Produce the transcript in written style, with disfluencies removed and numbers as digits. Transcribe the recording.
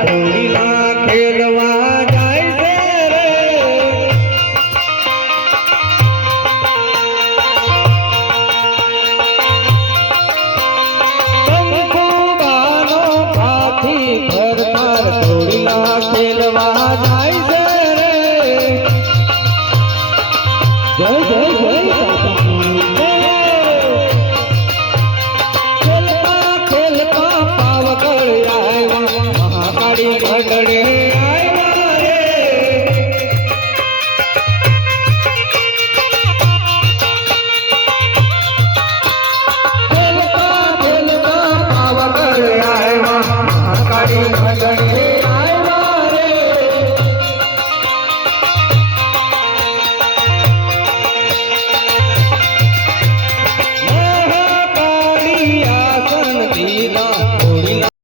ધોળીલા ખેલવા જાય છે રે કંકુબાનો હાથી ભરનાર ધોળીલા ખેલવા જાય છે રે જય જય જય ઘડડે આવ્યા રે ખેલતા ખેલતા પાવાગઢ આવ્યા મહાકાળી ઘડડે